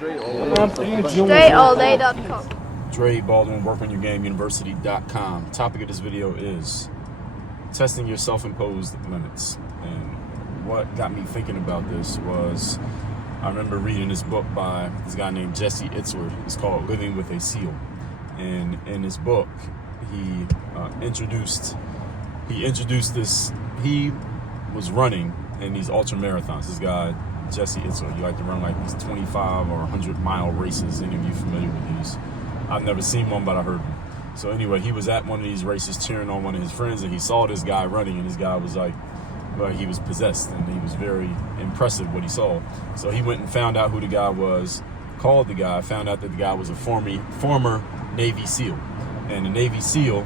DreAllDay.com. Dre Baldwin, WorkOnYourGameUniversity.com. Topic of this video is testing your self-imposed limits. And what got me thinking about this was I remember reading this book by this guy named Jesse Itzler. It's called Living with a SEAL. And in this book, he introduced this. He was running in these ultra marathons. This guy, Jesse Itzler, he liked to run like these 25 or 100-mile races. Any of you familiar with these? I've never seen one, but I heard them. So anyway, he was at one of these races cheering on one of his friends, and he saw this guy running, and this guy was like, well, he was possessed, and he was very impressive what he saw. So he went and found out who the guy was, called the guy, found out that the guy was a former Navy SEAL. And the Navy SEAL,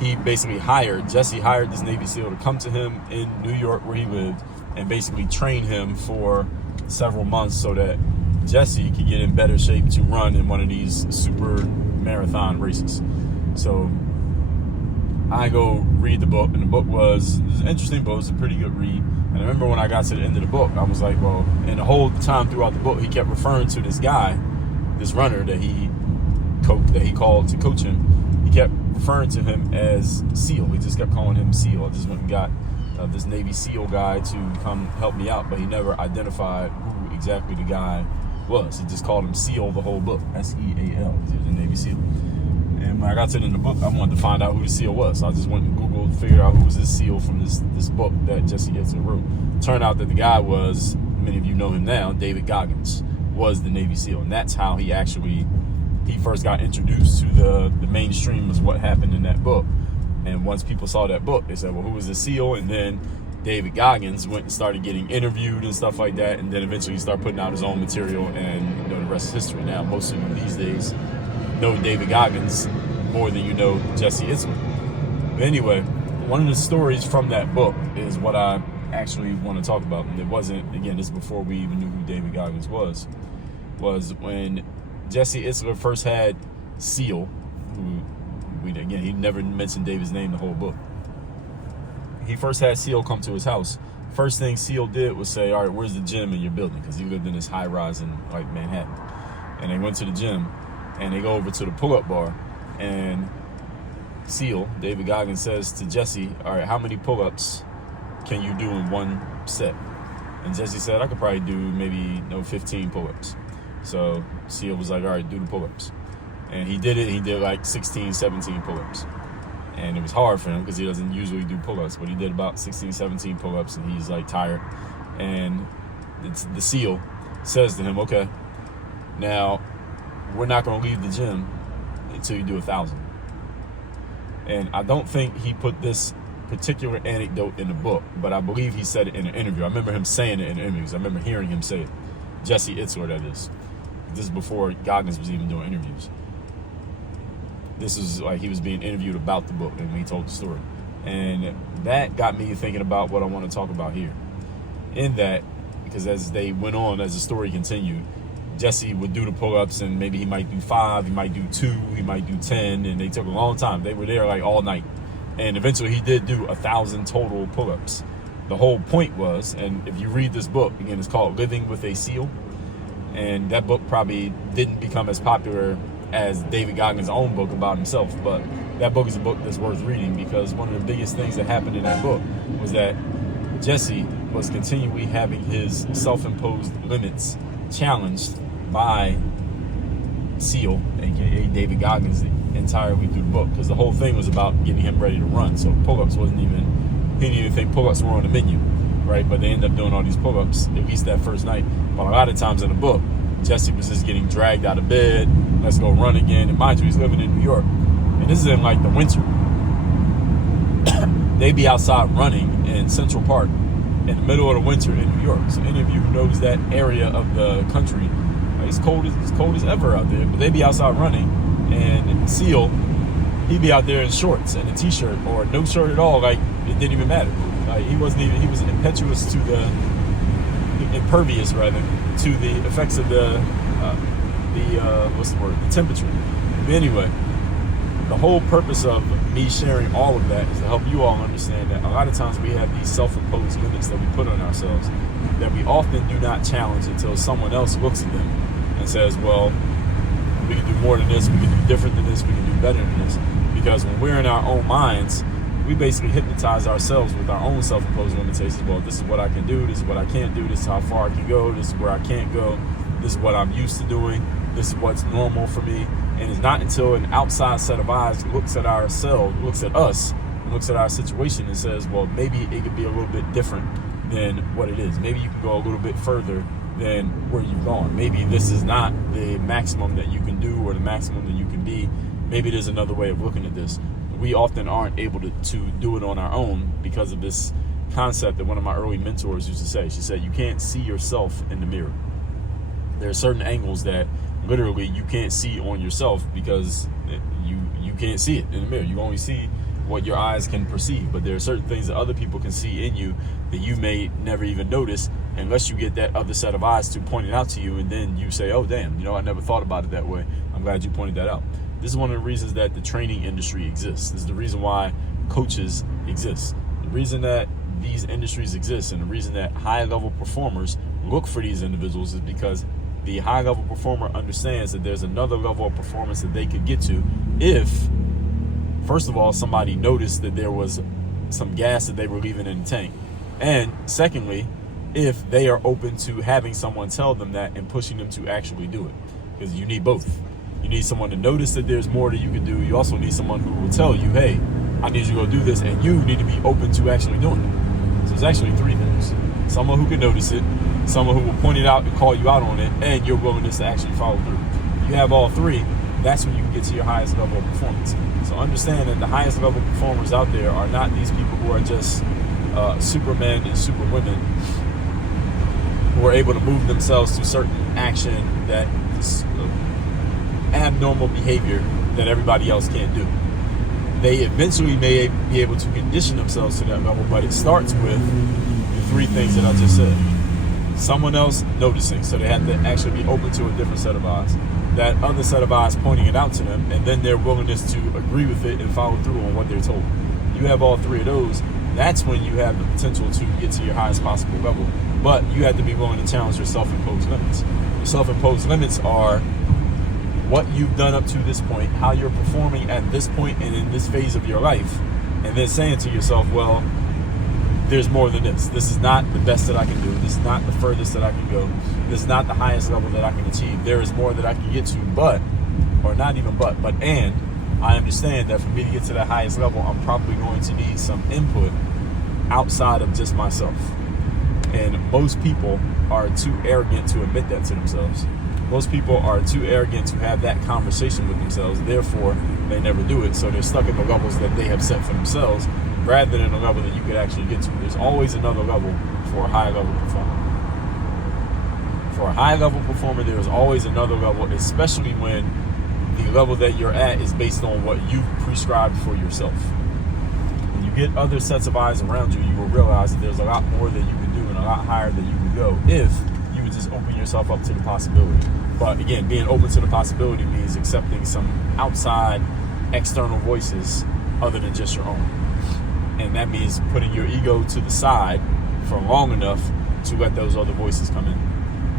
he basically Jesse hired this Navy SEAL to come to him in New York where he lived and basically train him for several months so that Jesse could get in better shape to run in one of these super marathon races. So I go read the book, and the book was an interesting book. It was a pretty good read. And I remember when I got to the end of the book, I was like, well, and the whole time throughout the book, he kept referring to this guy, this runner that he called to coach him. He kept referring to him as SEAL. He just kept calling him SEAL. I just went and got this Navy SEAL guy to come help me out, but he never identified who exactly the guy was. He just called him SEAL the whole book, S-E-A-L. He was a Navy SEAL. And when I got to the end of the book, I wanted to find out who the SEAL was. So I just went and Googled, figured out who was this SEAL from this book that Jesse Itzler wrote. Turned out that the guy was, many of you know him now, David Goggins, was the Navy SEAL. And that's how he first got introduced to the mainstream is what happened in that book. And once people saw that book, they said, well, who was the SEAL? And then David Goggins went and started getting interviewed and stuff like that. And then eventually he started putting out his own material, and the rest is history. Now, most of you these days know David Goggins more than you know Jesse Itzler. But anyway, one of the stories from that book is what I actually want to talk about. And it wasn't, again, this is before we even knew who David Goggins was when Jesse Itzler first had SEAL, who, he never mentioned David's name the whole book. He first had SEAL come to his house. First thing SEAL did was say, all right, where's the gym in your building? Because he lived in this high rise in like Manhattan. And they went to the gym, and they go over to the pull-up bar, and SEAL, David Goggins, says to Jesse, all right, how many pull-ups can you do in one set? And Jesse said, I could probably do maybe 15 pull-ups. So SEAL was like, all right, do the pull-ups. And he did it. He did like 16, 17 pull-ups. And it was hard for him because he doesn't usually do pull-ups, but he did about 16, 17 pull-ups, and he's like tired. And the SEAL says to him, okay, now we're not going to leave the gym until you do 1,000. And I don't think he put this particular anecdote in the book, but I believe he said it in an interview. I remember him saying it in interviews. I remember hearing him say it. Jesse Itzler, that is. This is before Goggins was even doing interviews. This is like he was being interviewed about the book, and he told the story. And that got me thinking about what I want to talk about here. In that, because as they went on, as the story continued, Jesse would do the pull-ups, and maybe he might do 5, he might do 2, he might do 10, and they took a long time. They were there like all night. And eventually he did do 1,000 total pull-ups. The whole point was, and if you read this book, again, it's called Living with a SEAL. And that book probably didn't become as popular as David Goggins' own book about himself, but that book is a book that's worth reading, because one of the biggest things that happened in that book was that Jesse was continually having his self-imposed limits challenged by SEAL, aka David Goggins, entirely through the book, because the whole thing was about getting him ready to run. So pull-ups he didn't even think pull-ups were on the menu, right? But they ended up doing all these pull-ups, at least that first night. But a lot of times in the book, Jesse was just getting dragged out of bed, let's go run again. And mind you, he's living in New York, and this is in like the winter. They'd be outside running in Central Park in the middle of the winter in New York. So any of you who knows that area of the country, it's cold as ever out there. But they'd be outside running, and SEAL, he'd be out there in shorts and a t-shirt or no shirt at all. Like, it didn't even matter. Like, he was impervious to the effects of the temperature. But anyway, the whole purpose of me sharing all of that is to help you all understand that a lot of times we have these self-imposed limits that we put on ourselves that we often do not challenge until someone else looks at them and says, well, we can do more than this, we can do different than this, we can do better than this. Because when we're in our own minds, we basically hypnotize ourselves with our own self-imposed limitations. Well, this is what I can do, this is what I can't do, this is how far I can go, this is where I can't go, this is what I'm used to doing, this is what's normal for me. And it's not until an outside set of eyes looks at ourselves, looks at us, looks at our situation and says, well, maybe it could be a little bit different than what it is. Maybe you can go a little bit further than where you've gone. Maybe this is not the maximum that you can do or the maximum that you can be. Maybe there's another way of looking at this. We often aren't able to do it on our own because of this concept that one of my early mentors used to say. She said, you can't see yourself in the mirror. There are certain angles that literally you can't see on yourself because you can't see it in the mirror. You only see what your eyes can perceive, but there are certain things that other people can see in you that you may never even notice unless you get that other set of eyes to point it out to you, and then you say, oh damn, I never thought about it that way. I'm glad you pointed that out. This is one of the reasons that the training industry exists. This is the reason why coaches exist. The reason that these industries exist and the reason that high-level performers look for these individuals is because the high-level performer understands that there's another level of performance that they could get to if, first of all, somebody noticed that there was some gas that they were leaving in the tank. And secondly, if they are open to having someone tell them that and pushing them to actually do it. Because you need both. You need someone to notice that there's more that you can do. You also need someone who will tell you, hey, I need you to go do this. And you need to be open to actually doing it. So it's actually three things. Someone who can notice it, someone who will point it out and call you out on it, and your willingness to actually follow through. If you have all three, that's when you can get to your highest level of performance. So understand that the highest level performers out there are not these people who are just supermen and superwomen who are able to move themselves to certain action that is abnormal behavior that everybody else can't do. They eventually may be able to condition themselves to that level, but it starts with the three things that I just said. Someone else noticing, so they have to actually be open to a different set of eyes. That other set of eyes pointing it out to them, and then their willingness to agree with it and follow through on what they're told. You have all three of those, that's when you have the potential to get to your highest possible level. But you have to be willing to challenge your self-imposed limits. Your self-imposed limits are what you've done up to this point, how you're performing at this point and in this phase of your life, and then saying to yourself, well, there's more than this. This is not the best that I can do. This is not the furthest that I can go. This is not the highest level that I can achieve. There is more that I can get to, and I understand that for me to get to that highest level, I'm probably going to need some input outside of just myself. And most people are too arrogant to admit that to themselves. Most people are too arrogant to have that conversation with themselves. Therefore, they never do it. So they're stuck at the levels that they have set for themselves rather than a level that you could actually get to. There's always another level for a high-level performer. For a high-level performer, there is always another level, especially when the level that you're at is based on what you've prescribed for yourself. When you get other sets of eyes around you, you will realize that there's a lot more that you can do and a lot higher that you can go if you would just open yourself up to the possibility. But again, being open to the possibility means accepting some outside external voices other than just your own. And that means putting your ego to the side for long enough to let those other voices come in.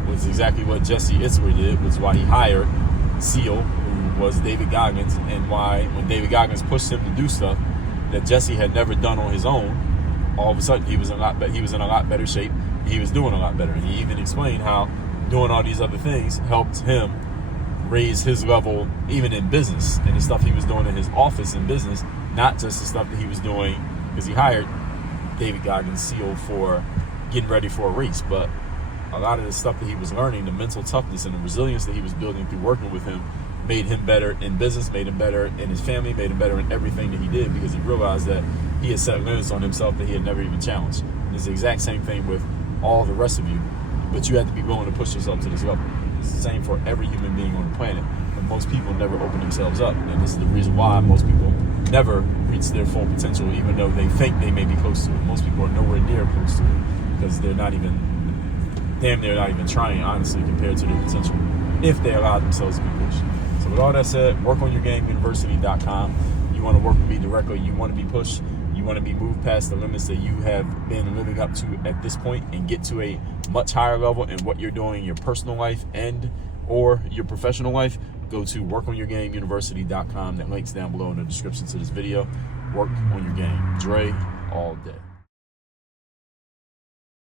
Which is exactly what Jesse Itzler did, was why he hired SEAL, who was David Goggins, and why when David Goggins pushed him to do stuff that Jesse had never done on his own, all of a sudden he was in a lot better shape. He was doing a lot better. And he even explained how doing all these other things helped him raise his level even in business and the stuff he was doing in his office in business, not just the stuff that he was doing because he hired David Goggins, SEAL, for getting ready for a race. But a lot of the stuff that he was learning, the mental toughness and the resilience that he was building through working with him, made him better in business, made him better in his family, made him better in everything that he did, because he realized that he had set limits on himself that he had never even challenged. And it's the exact same thing with all the rest of you, but you have to be willing to push yourself to this level. It's the same for every human being on the planet, but most people never open themselves up, and this is the reason why most people never reach their full potential, even though they think they may be close to it. Most people are nowhere near close to it because they're not even trying, honestly, compared to their potential, if they allow themselves to be pushed. So with all that said, workonyourgameuniversity.com. You want to work with me directly, you want to be pushed, you want to be moved past the limits that you have been living up to at this point and get to a much higher level in what you're doing in your personal life and or your professional life, go to workonyourgameuniversity.com. That link's down below in the description to this video. Work on your game. Dre all day.